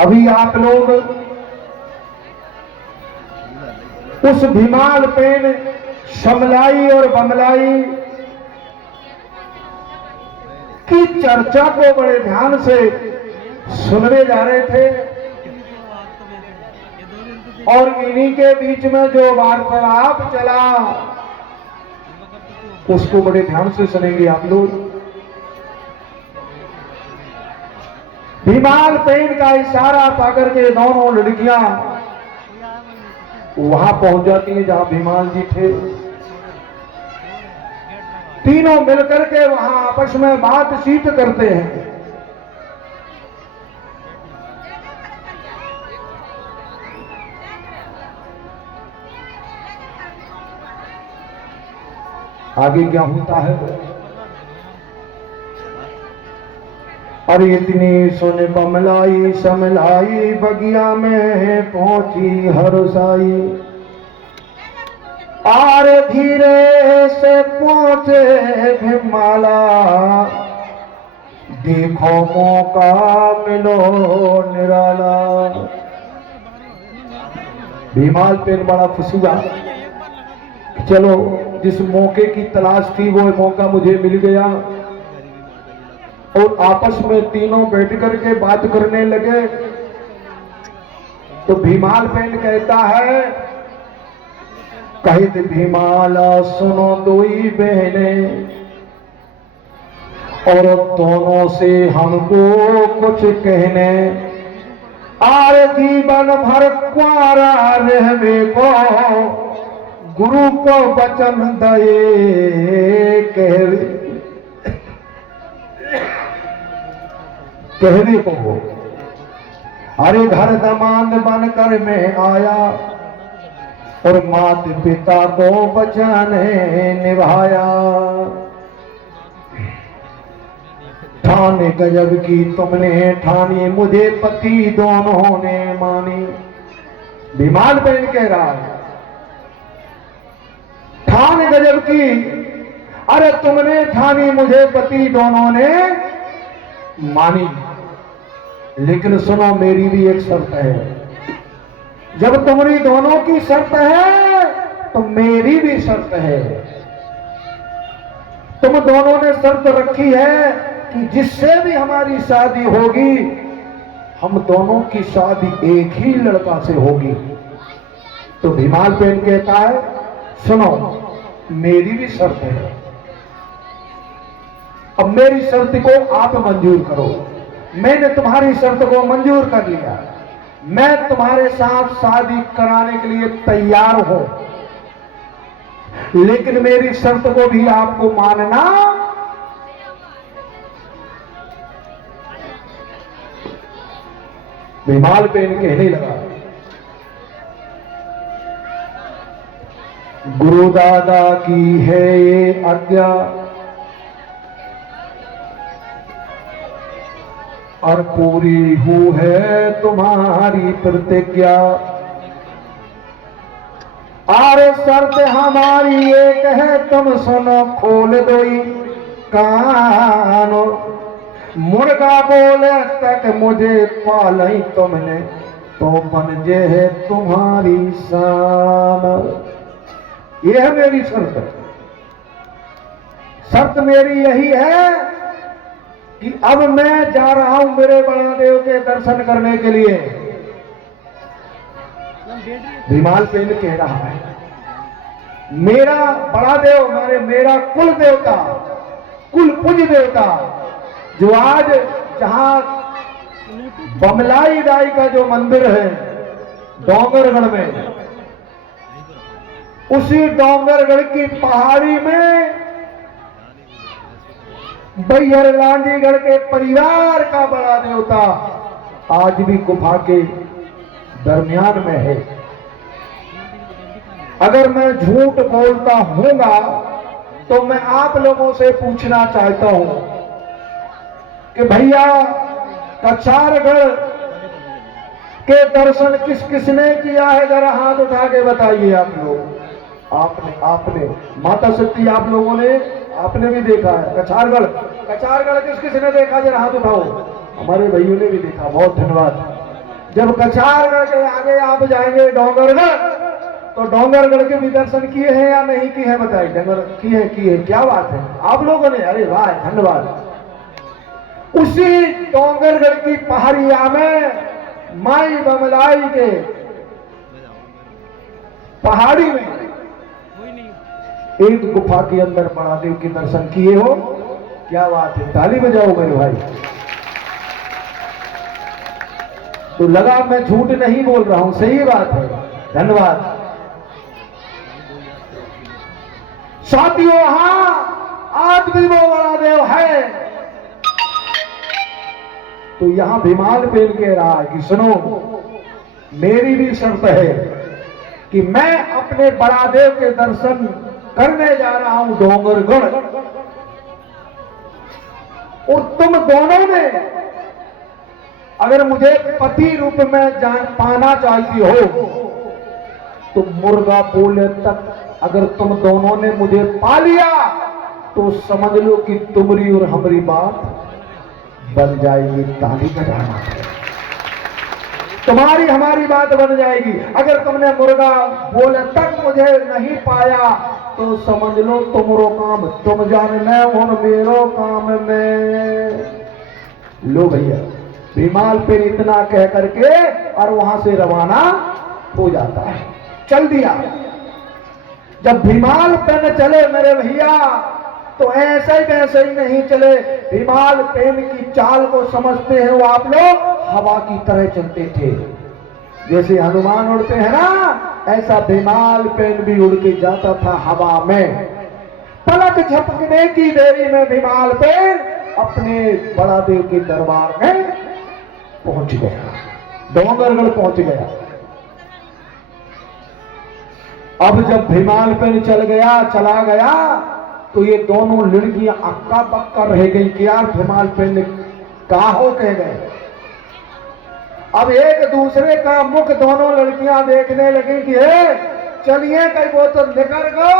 अभी आप लोग उस भीमाल पेन समलाई और बमलाई की चर्चा को बड़े ध्यान से सुनने जा रहे थे और इन्हीं के बीच में जो वार्तालाप चला उसको बड़े ध्यान से सुनेंगे आप लोग। भीमाल पेन का इशारा पाकर के दोनों लड़कियां वहां पहुंच जाती हैं जहां भीमाल जी थे। तीनों मिलकर के वहां आपस में बातचीत करते हैं। आगे क्या होता है? अरे इतनी सुन बमलाई समलाई बगिया में पहुंची हरसाई। आर धीरे से पहुंचे भीमाला देखो मौका मिलो निराला। भीमाल पेन बड़ा खुश हुआ, चलो जिस मौके की तलाश थी वो मौका मुझे मिल गया। और आपस में तीनों बैठ करके बात करने लगे। तो भीमाल पेन कहता है, कहित भीमाला सुनो दोई बहने और दोनों से हमको कुछ कहने। आर जीवन भर कुआरा रहवे को गुरु को वचन दये कहने को। अरे घर दमाद बनकर मैं आया और मात पिता को बचाने निभाया। ठाने गजब की तुमने ठानी मुझे पति दोनों ने मानी। भीमाल पेन कह रहा है, ठान गजब की, अरे तुमने ठानी मुझे पति दोनों ने मानी, लेकिन सुनो मेरी भी एक शर्त है। जब तुम्हारी दोनों की शर्त है तो मेरी भी शर्त है। तुम दोनों ने शर्त रखी है कि जिससे भी हमारी शादी होगी हम दोनों की शादी एक ही लड़का से होगी। तो भीमाल पेन कहता है, सुनो मेरी भी शर्त है, अब मेरी शर्त को आप मंजूर करो। मैंने तुम्हारी शर्त को मंजूर कर लिया, मैं तुम्हारे साथ शादी कराने के लिए तैयार हूं, लेकिन मेरी शर्त को भी आपको मानना। भीमाल पेन कहने लगा, गुरु दादा की है ये आज्ञा और पूरी हुई है तुम्हारी प्रतिज्ञा। आरे शर्त हमारी एक है, तुम सुनो खोल दोई कान। मुर्गा बोले तक मुझे पालई तुमने तो बन जे है तुम्हारी शान। यह है मेरी शर्त। शर्त मेरी यही है कि अब मैं जा रहा हूं मेरे बड़ा देव के दर्शन करने के लिए। भीमाल पेन कह रहा है, मेरा बड़ा देव मारे मेरा कुल देवता, कुल पूज्य देवता, जो आज जहां बमलाई दाई का जो मंदिर है डोंगरगढ़ में, उसी डोंगरगढ़ की पहाड़ी में बैहर लांजीगढ़ के परिवार का बड़ा देवता आज भी गुफा के दरमियान में है। अगर मैं झूठ बोलता हूंगा तो मैं आप लोगों से पूछना चाहता हूं कि भैया कछारगढ़ के दर्शन किस किसने किया है? जरा हाथ उठा के बताइए आप लोग। आपने माता शक्ति आप लोगों ने, आपने भी देखा है कछारगढ़ किस किसने देखा? जरा हाथ उठाओ। हमारे भाइयों ने भी देखा, बहुत धन्यवाद। जब कछारगढ़ के आगे आप जाएंगे डोंगरगढ़, तो डोंगरगढ़ के भी दर्शन किए हैं या नहीं किए हैं बताइए? डोंगर किए, क्या बात है आप लोगों ने, अरे वाह धन्यवाद। उसी डोंगरगढ़ की पहाड़िया में माई बमलाई के पहाड़ी में एक गुफा के अंदर महादेव के दर्शन किए हो, क्या बात है, ताली बजाओ मेरे भाई। तो लगा मैं झूठ नहीं बोल रहा हूं, सही बात है, धन्यवाद। साथियों यहां आज भी वो बड़ा देव है, तो यहां भीमाल पेन कह रहा है कि सुनो, मेरी भी शर्त है कि मैं अपने बड़ा देव के दर्शन करने जा रहा हूं डोंगरगढ़, और तुम दोनों ने अगर मुझे पति रूप में जान पाना चाहती हो, तो मुर्गा बोले तक अगर तुम दोनों ने मुझे पा लिया, तो समझ लो कि तुम्हारी और हमारी बात बन जाएगी। ताली बजाना, तुम्हारी हमारी बात बन जाएगी। अगर तुमने मुर्गा बोले तक मुझे नहीं पाया, तो समझ लो तुमरो काम तुम जानने और मेरो काम में। लो भैया, भीमाल पे इतना कह करके और वहां से रवाना हो जाता है, चल दिया। जब भीमाल पेन चले मेरे भैया, तो ऐसे ही वैसे ही नहीं चले। भीमाल पेन की चाल को समझते हो आप लोग, हवा की तरह चलते थे, जैसे हनुमान उड़ते हैं ना, ऐसा भीमाल पेन भी उड़ के जाता था हवा में। पलक झपकने की देरी में भीमाल पेन अपने बड़ा देव के दरबार में पहुंच गया, डोंगरगढ़ पहुंच गया। अब जब भीमाल पेन चला गया, तो ये दोनों लड़कियां अक्का बक्का रह गई कि यार भीमाल पेन कहां हो कह गए। अब एक दूसरे का मुख दोनों लड़कियां देखने लगी कि चलिए कहीं वो तो निकल गो,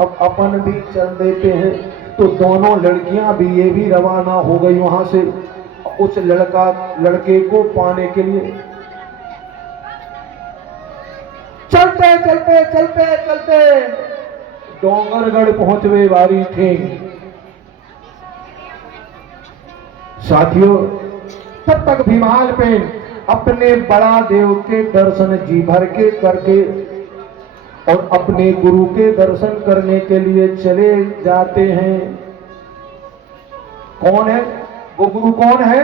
अब अपन भी चल देते हैं। तो दोनों लड़कियां भी ये भी रवाना हो गई वहां से उस लड़के को पाने के लिए। चलते चलते चलते चलते डोंगरगढ़ पहुंचवे वाली थी। साथियों, तब तक भीमाल पेन अपने बड़ा देव के दर्शन जी भर के करके और अपने गुरु के दर्शन करने के लिए चले जाते हैं। कौन है वो गुरु? कौन है?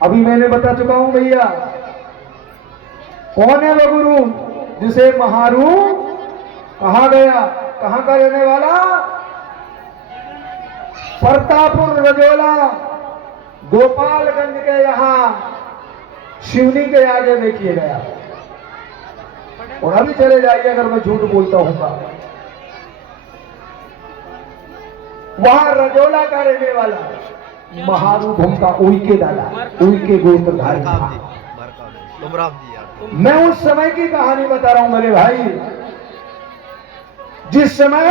अभी मैंने बता चुका हूं भैया। कौन है वो गुरु जिसे महारू कहा गया? कहां का रहने वाला? प्रतापपुर रजोला गोपालगंज के यहां शिवनी के आगे देखिए गया। और अभी चले जाइए अगर मैं झूठ बोलता हूँ। वहां रजोला का रहने वाला महारू भूमका उई के दादा, उई के गोत्रधारी था। मैं उस समय की कहानी बता रहा हूं मेरे भाई, जिस समय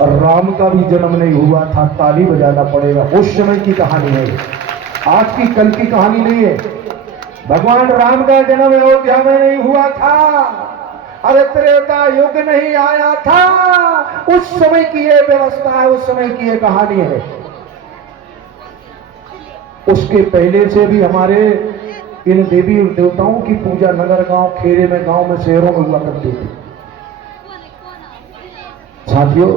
राम का भी जन्म नहीं हुआ था। ताली बजाना पड़ेगा, उस समय की कहानी है, आज की कल की कहानी नहीं है। भगवान राम का जन्म अयोध्या में नहीं हुआ था, अरे त्रेता युग नहीं आया था। उस समय की ये व्यवस्था है, उस समय की ये कहानी है। उसके पहले से भी हमारे इन देवी और देवताओं की पूजा नगर गांव खेरे में, गांव में, शहरों में हुआ करती थी। साथियों,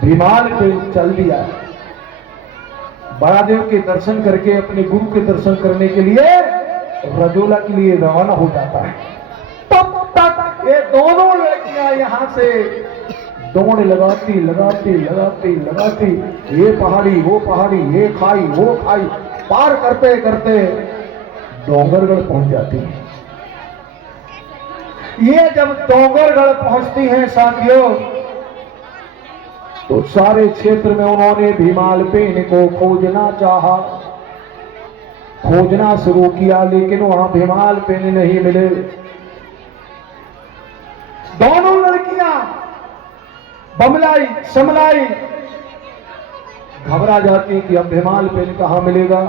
भीमाल पे चल दिया, बड़ा देव के दर्शन करके अपने गुरु के दर्शन करने के लिए रजोला के लिए रवाना हो जाता है। तब तक ये दोनों लड़कियां यहां से दौड़ लगाती लगाती लगाती लगाती, ये पहाड़ी वो पहाड़ी, ये खाई वो खाई, पार करते करते डोंगरगढ़ पहुंच जाती है। ये जब डोंगरगढ़ पहुंचती हैं साथियों, तो सारे क्षेत्र में उन्होंने भीमाल पेन को खोजना चाहा, खोजना शुरू किया, लेकिन वहां भीमाल पेन नहीं मिले। दोनों लड़कियां बमलाई समलाई घबरा जाती कि अब भीमाल पेन कहाँ मिलेगा।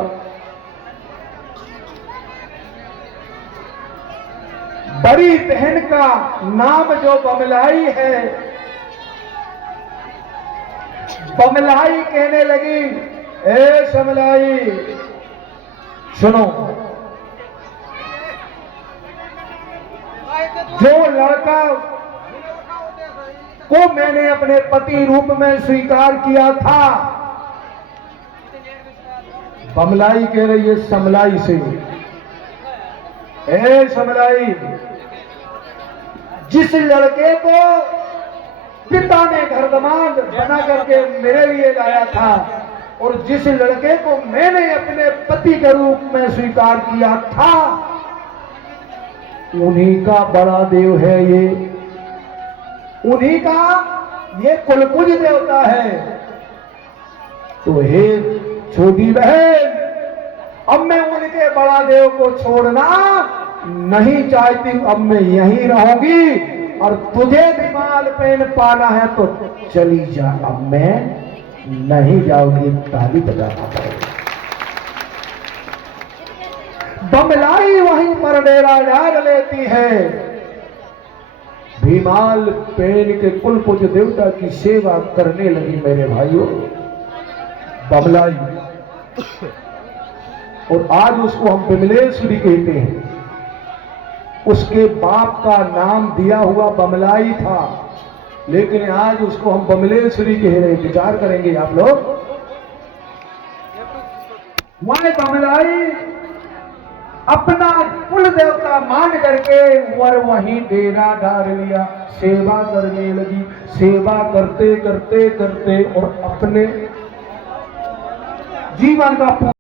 बड़ी बहन का नाम जो बमलाई है, बमलाई कहने लगी, ए समलाई सुनो, जो लड़का को मैंने अपने पति रूप में स्वीकार किया था, बमलाई कह रही है समलाई से, ए समलाई, जिस लड़के को पिता ने घर दामाद बना करके मेरे लिए लाया था और जिस लड़के को मैंने अपने पति के रूप में स्वीकार किया था, उन्हीं का बड़ा देव है ये, उन्हीं का ये कुलकुज देवता है। तो हे छोटी बहन, अब मैं उनके बड़ा देव को छोड़ना नहीं चाहती, अब मैं यहीं रहूंगी और तुझे भीमाल पेन पाना है तो चली जा, अब मैं नहीं जाऊंगी। ताली बजाना पड़ेगा। बमलाई वहीं पर डेरा डाल लेती है। भीमाल पेन के कुलपुज देवता की सेवा करने लगी मेरे भाइयों बमलाई, और आज उसको हम बिमलेश्वरी कहते हैं। उसके बाप का नाम दिया हुआ बमलाई था, लेकिन आज उसको हम बमलेश्वरी कह रहे हैं। विचार करेंगे आप लोग। वह बमलाई अपना कुल देवता मान करके वर वहीं डेरा डाल लिया, सेवा करने लगी। सेवा करते करते करते और अपने जीवन का